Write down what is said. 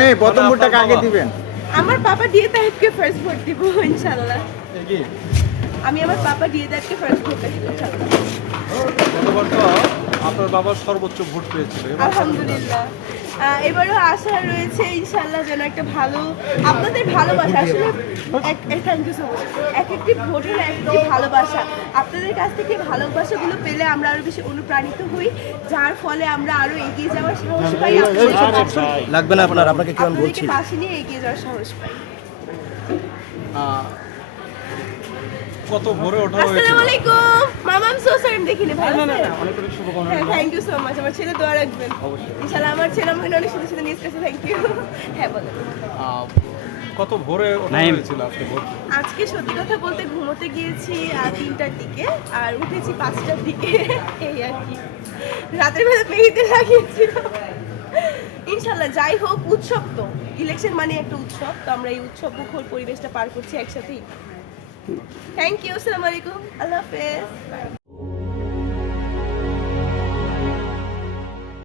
নেই, প্রথম ভোটটা কাকে দিবেন? আমার পাপা দিয়ে তাইকে ফার্স্ট ভোট দিব ইনশাআল্লাহ। আমি আমার পাপা দিয়ে তাইকে ফার্স্ট ভোটটা দিব ইনশাআল্লাহ। গতবার তো আপনার বাবার সর্বোচ্চ ভোট পেয়েছিল, আলহামদুলিল্লাহ। এবারও আশা রয়েছে ইনশাআল্লাহ যেন একটা ভালো আপনাদের ভালোবাসা আসলে থ্যাংক ইউ সো মাচ। এক একটি ভোটের এক একটি ভালোবাসা, আপনাদের কাছ থেকে ভালোবাসাগুলো পেলে আমরা আরো বেশি অনুপ্রাণিত হই, যার ফলে আমরা আরো এগিয়ে যাওয়ার সাহস পাই। লাগবে না আপনার, আপনাকে কেমন বলছি, আপনাদেরকে পাশে নিয়ে এগিয়ে যাওয়ার সাহস পাই। কত ভোরে ওঠা হয়েছিল? আসসালামু আলাইকুম মামা, আই এম সো সরি আমি দেখিনি ভাই। Thank you so much. আমার ছেলে দোয়া রাখবেন ইনশাআল্লাহ। আমার ছেলে মনে অনেক সুন্দর সুন্দর নিউজ কাছে। Thank you. হ্যাঁ বলেন। কত ভোরে ওঠা হয়েছিল আজকে ভোর? আজকে সত্যি কথা বলতে ঘুমোতে গিয়েছি 3টার দিকে আর উঠেছি 5টার দিকে, এই আর কি। রাতের বেলা মেহেদি লাগিয়েছিল। ইনশাআল্লাহ যাই হোক, উৎসব তো ইলেকশন মানে একটা উৎসব, তো আমরা এই উৎসব মুখর পরিবেশটা পার করছি একসাথেই। থ্যাংক ইউ, আসসালামু আলাইকুম, আল্লাহ হাফেজ।